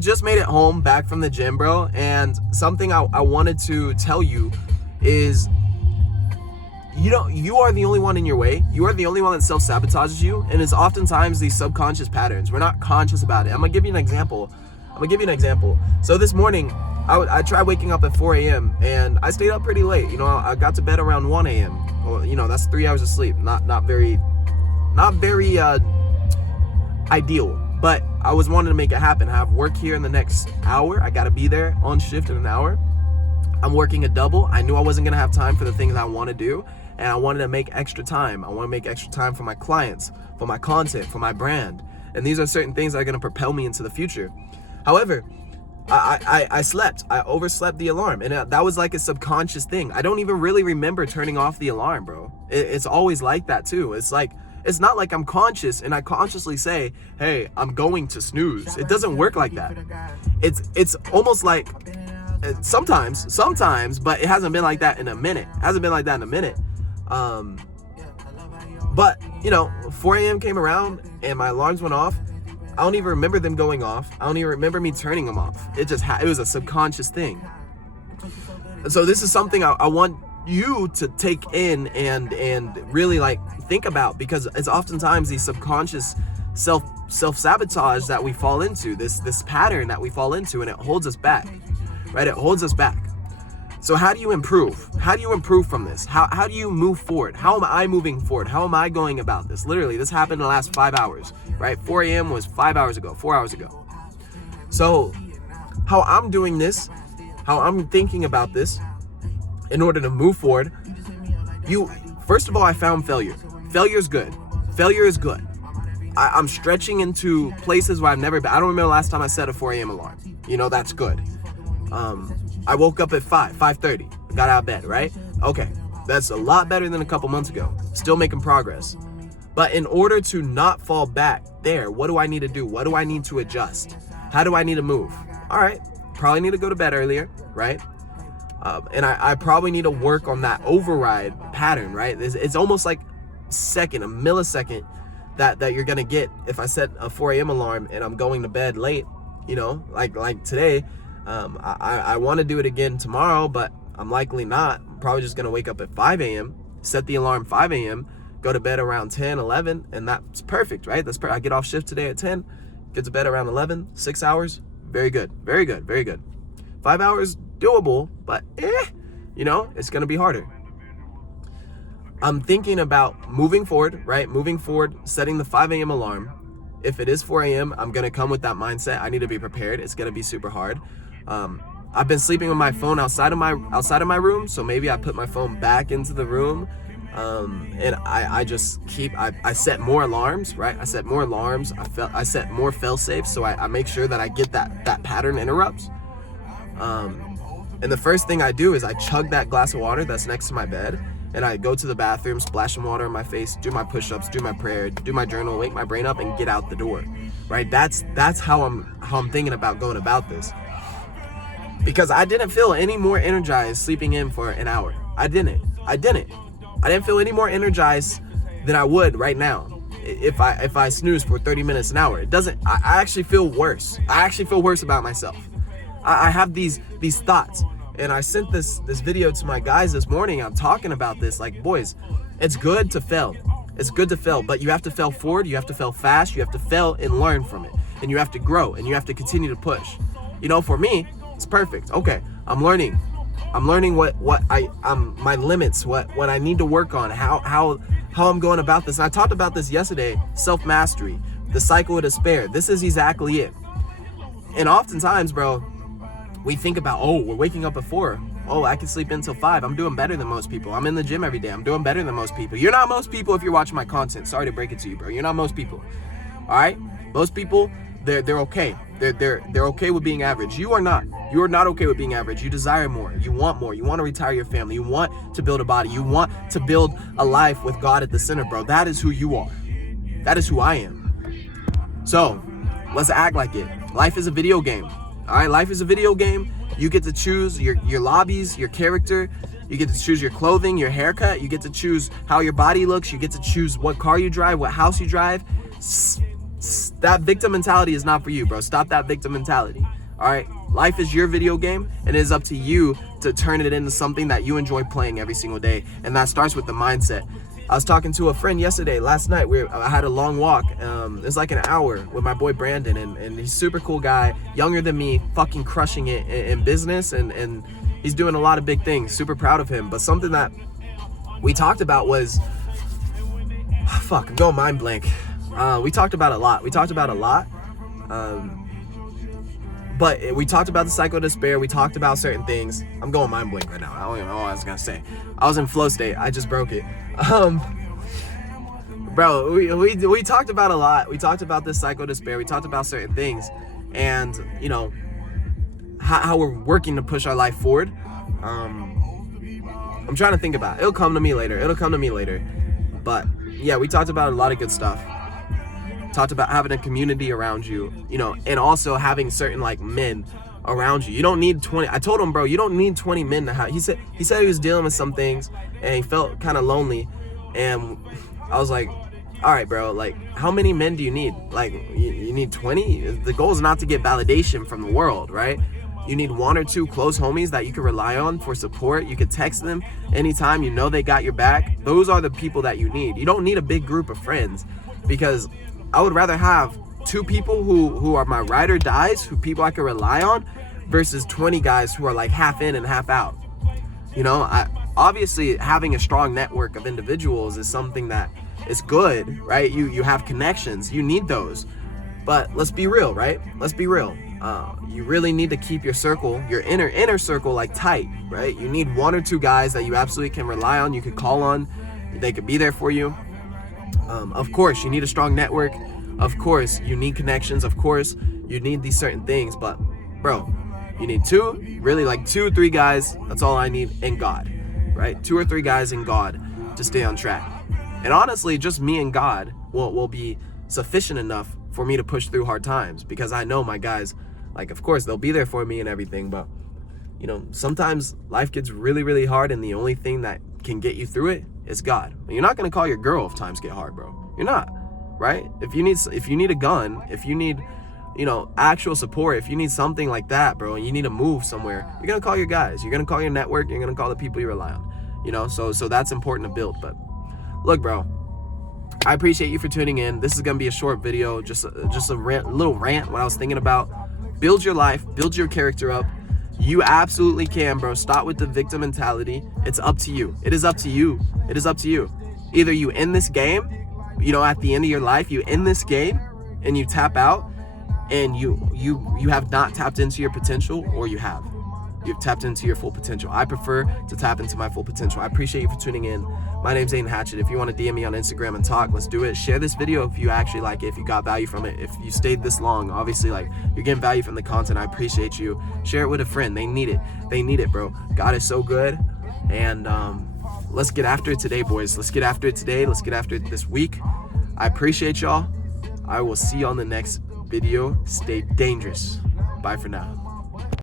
Just made it home back from the gym, bro, and something I wanted to tell you is you are the only one in your way. You are the only one that self-sabotages you, and it's oftentimes these subconscious patterns. We're not conscious about it. I'm gonna give you an example. So this morning I tried waking up at 4 a.m. and I stayed up pretty late. I got to bed around 1 a.m. Well, that's 3 hours of sleep. Not very ideal. But I was wanting to make it happen. I have work here in the next hour. I gotta be there on shift in an hour. I'm working a double. I knew I wasn't gonna have time for the things I want to do, and I wanted to make extra time. I want to make extra time for my clients, for my content, for my brand. And these are certain things that are gonna propel me into the future. However, I slept. I overslept the alarm, and that was like a subconscious thing. I don't even really remember turning off the alarm, bro. It's always like that too. It's not like I'm conscious and I consciously say, hey, I'm going to snooze. It doesn't work like that. It's almost like sometimes, but it hasn't been like that in a minute. But 4 a.m. came around and my alarms went off. I don't even remember them going off. I don't even remember me turning them off. It was a subconscious thing. And so this is something I want you to take in and really think about, because it's oftentimes these subconscious self-sabotage that we fall into, this pattern that we fall into, and it holds us back, right? It holds us back. So how do you improve? How do you improve from this? How do you move forward? How am I moving forward? How am I going about this? Literally, this happened in the last 5 hours, right? 4 a.m. was 4 hours ago. So how I'm doing this, how I'm thinking about this in order to move forward, first of all, I found failure. Failure is good. I'm stretching into places where I've never been. I don't remember the last time I set a 4 a.m. alarm. That's good. I woke up at 5:30, got out of bed, right? Okay, that's a lot better than a couple months ago. Still making progress. But in order to not fall back there, what do I need to do? What do I need to adjust? How do I need to move? All right, probably need to go to bed earlier, right? And I probably need to work on that override pattern, right? It's almost like a millisecond that you're gonna get if I set a 4 a.m. alarm and I'm going to bed late, like today. I want to do it again tomorrow, but I'm likely not. I'm probably just gonna wake up at 5 a.m., set the alarm 5 a.m., go to bed around 10, 11, and that's perfect, right? I get off shift today at 10, get to bed around 11, 6 hours, very good. 5 hours, doable, but it's gonna be harder. I'm thinking about moving forward, right? Setting the 5 a.m. alarm. If it is 4 a.m., I'm gonna come with that mindset. I need to be prepared. It's gonna be super hard. I've been sleeping with my phone outside of my room, so maybe I put my phone back into the room. And I set more alarms, right? I set more fail safes, so I make sure that I get that pattern interrupts. And the first thing I do is I chug that glass of water that's next to my bed, and I go to the bathroom, splash some water in my face, do my push-ups, do my prayer, do my journal, wake my brain up, and get out the door, right? That's how I'm thinking about going about this. Because I didn't feel any more energized sleeping in for an hour. I didn't feel any more energized than I would right now if I snooze for 30 minutes an hour. I actually feel worse. I actually feel worse about myself. I have these thoughts, and I sent this video to my guys this morning. I'm talking about this, like, boys, it's good to fail, but you have to fail forward, you have to fail fast, you have to fail and learn from it, and you have to grow, and you have to continue to push. For me, it's perfect. Okay, I'm learning what my limits, what I need to work on, how I'm going about this. And I talked about this yesterday, self-mastery, the cycle of despair. This is exactly it. And oftentimes, bro, we think about, we're waking up at 4. I can sleep until 5. I'm doing better than most people. I'm in the gym every day. I'm doing better than most people. You're not most people if you're watching my content. Sorry to break it to you, bro. You're not most people. All right? Most people, they're okay. They're okay with being average. You are not. You are not okay with being average. You desire more. You want more. You want to retire your family. You want to build a body. You want to build a life with God at the center, bro. That is who you are. That is who I am. So let's act like it. Life is a video game. All right, life is a video game. You get to choose your lobbies, your character. You get to choose your clothing, your haircut. You get to choose how your body looks. You get to choose what car you drive, what house you drive. that victim mentality is not for you, bro. Stop that victim mentality. All right, life is your video game, and it is up to you to turn it into something that you enjoy playing every single day, and that starts with the mindset. I was talking to a friend last night. I had a long walk. It's like an hour with my boy Brandon, and he's a super cool guy, younger than me, fucking crushing it in business, and he's doing a lot of big things. Super proud of him. But something that we talked about was, I'm going mind blank. We talked about a lot. But we talked about the cycle of despair. We talked about certain things. I'm going mind blank right now. I don't even know what I was gonna say. I was in flow state. I just broke it. Bro, we talked about a lot. We talked about this cycle of despair. We talked about certain things, and you know how we're working to push our life forward. I'm trying to think about it. It'll come to me later. But yeah, we talked about a lot of good stuff. Talked about having a community around you, and also having certain like men around you. You don't need 20. I told him, bro, you don't need 20 men to have. He said he was dealing with some things and he felt kind of lonely, and I was like, all right, bro, like how many men do you need? Like you need 20? The goal is not to get validation from the world, right? You need 1 or 2 close homies that you can rely on for support. You can text them anytime, they got your back. Those are the people that you need. You don't need a big group of friends, because I would rather have 2 people who are my ride or dies, people I can rely on, versus 20 guys who are like half in and half out. Obviously having a strong network of individuals is something that is good, right? You have connections, you need those. But let's be real, right? Let's be real. You really need to keep your circle, your inner circle, like tight, right? You need 1 or 2 guys that you absolutely can rely on, you could call on, they could be there for you. Of course, you need a strong network. Of course, you need connections. Of course, you need these certain things. But, bro, you need 2, really like 2 or 3 guys. That's all I need, in God, right? 2 or 3 guys in God to stay on track. And honestly, just me and God will be sufficient enough for me to push through hard times, because I know my guys, like, of course, they'll be there for me and everything. But, sometimes life gets really, really hard, and the only thing that can get you through it is God. You're not going to call your girl if times get hard, bro. You're not, right? If you need a gun, if you need, actual support, if you need something like that, bro, and you need to move somewhere, you're going to call your guys. You're going to call your network. You're going to call the people you rely on, so that's important to build. But look, bro, I appreciate you for tuning in. This is going to be a short video, just a little rant, what I was thinking about. Build your life, build your character up. You absolutely can, bro. Stop with the victim mentality. It's up to you. It is up to you. It is up to you. Either you end this game, at the end of your life, you end this game and you tap out, and you have not tapped into your potential, or you have. You've tapped into your full potential. I prefer to tap into my full potential. I appreciate you for tuning in. My name's Aiden Hatchett. If you want to DM me on Instagram and talk, let's do it. Share this video if you actually like it, if you got value from it, if you stayed this long. Obviously, like, you're getting value from the content. I appreciate you. Share it with a friend. They need it. They need it, bro. God is so good. And let's get after it today, boys. Let's get after it today. Let's get after it this week. I appreciate y'all. I will see you on the next video. Stay dangerous. Bye for now.